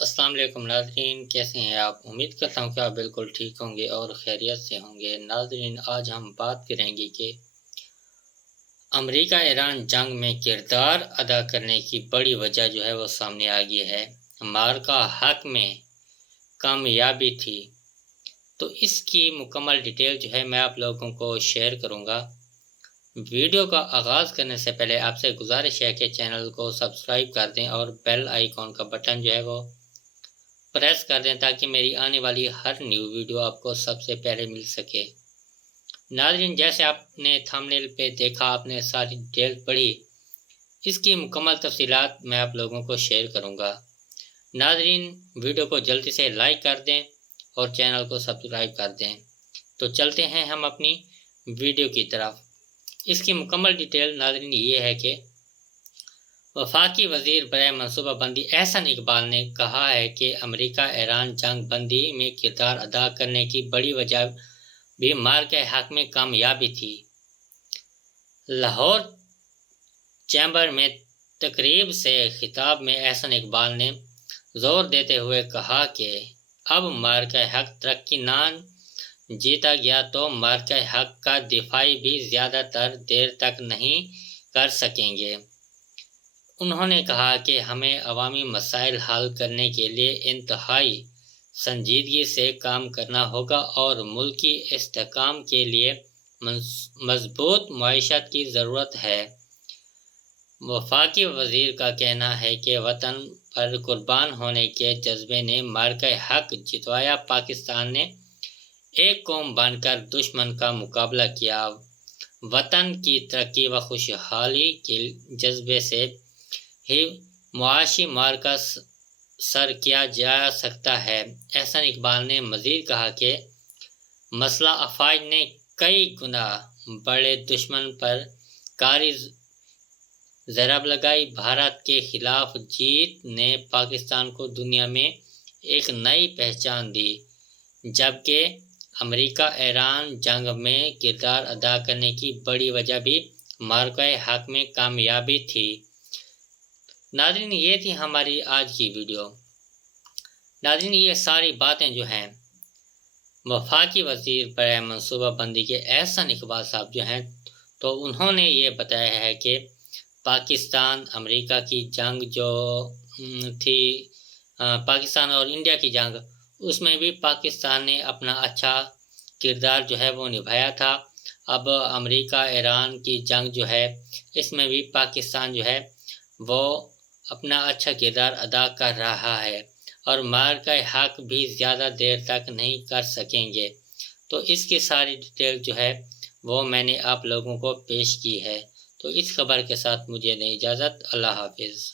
अस्सलाम वालेकुम नाज़रीन, कैसे हैं आप। उम्मीद करता हूँ कि आप बिल्कुल ठीक होंगे और खैरियत से होंगे। नाज़रीन, आज हम बात करेंगे कि अमेरिका ईरान जंग में किरदार अदा करने की बड़ी वजह जो है वो सामने आ गई है। मार्का हक में कामयाबी थी। तो इसकी मुकम्मल डिटेल जो है मैं आप लोगों को शेयर करूँगा। वीडियो का आगाज़ करने से पहले आपसे गुजारिश है कि चैनल को सब्सक्राइब कर दें और बेल आइकॉन का बटन जो है वो प्रेस कर दें ताकि मेरी आने वाली हर न्यू वीडियो आपको सबसे पहले मिल सके। नाज़रीन, जैसे आपने थंबनेल पे देखा, आपने सारी डिटेल पढ़ी, इसकी मुकम्मल तफसीलात मैं आप लोगों को शेयर करूंगा। नाज़रीन, वीडियो को जल्दी से लाइक कर दें और चैनल को सब्सक्राइब कर दें। तो चलते हैं हम अपनी वीडियो की तरफ। इसकी मुकम्मल डिटेल नाज़रीन ये है कि वफाकी वज़ीर बराए मनसूबाबंदी एहसन इकबाल ने कहा है कि अमेरिका ईरान जंग बंदी में किरदार अदा करने की बड़ी वजह भी मार्के हक में कामयाबी थी। लाहौर चैम्बर में तकरीब से खिताब में एहसन इकबाल ने जोर देते हुए कहा कि अब मार्के हक तरक्की नान जीता गया तो मार्के हक का दिफाई भी ज़्यादातर देर तक नहीं कर सकेंगे। उन्होंने कहा कि हमें अवामी मसाइल हल करने के लिए इंतहाई संजीदगी से काम करना होगा और मुल्की इस्तेहकाम के लिए मजबूत मईशत की ज़रूरत है। वफाकी वज़ीर का कहना है कि वतन पर कुर्बान होने के जज्बे ने मार्के हक जितवाया। पाकिस्तान ने एक कौम बनकर दुश्मन का मुकाबला किया। वतन की तरक्की व खुशहाली के जज्बे से ही मुआशी मार्का सर किया जा सकता है। एहसन इकबाल ने मज़ीद कहा कि मसला अफवाज ने कई गुना बड़े दुश्मन पर कारी ज़रब लगाई। भारत के खिलाफ जीत ने पाकिस्तान को दुनिया में एक नई पहचान दी, जबकि अमेरिका ईरान जंग में किरदार अदा करने की बड़ी वजह भी मार्के हक में कामयाबी थी। नाज़रीन, ये थी हमारी आज की वीडियो। नाज़रीन, ये सारी बातें जो हैं वफाकी वज़ीर बराए मनसूबाबंदी के एहसन इकबाल साहब जो हैं, तो उन्होंने ये बताया है कि पाकिस्तान अमेरिका की जंग जो थी, पाकिस्तान और इंडिया की जंग, उसमें भी पाकिस्तान ने अपना अच्छा किरदार जो है वो निभाया था। अब अमेरिका ईरान की जंग जो है, इसमें भी पाकिस्तान जो है वो अपना अच्छा किरदार अदा कर रहा है और मार्का हक भी ज़्यादा देर तक नहीं कर सकेंगे। तो इसकी सारी डिटेल जो है वो मैंने आप लोगों को पेश की है। तो इस खबर के साथ मुझे दें इजाज़त। अल्लाह हाफिज़।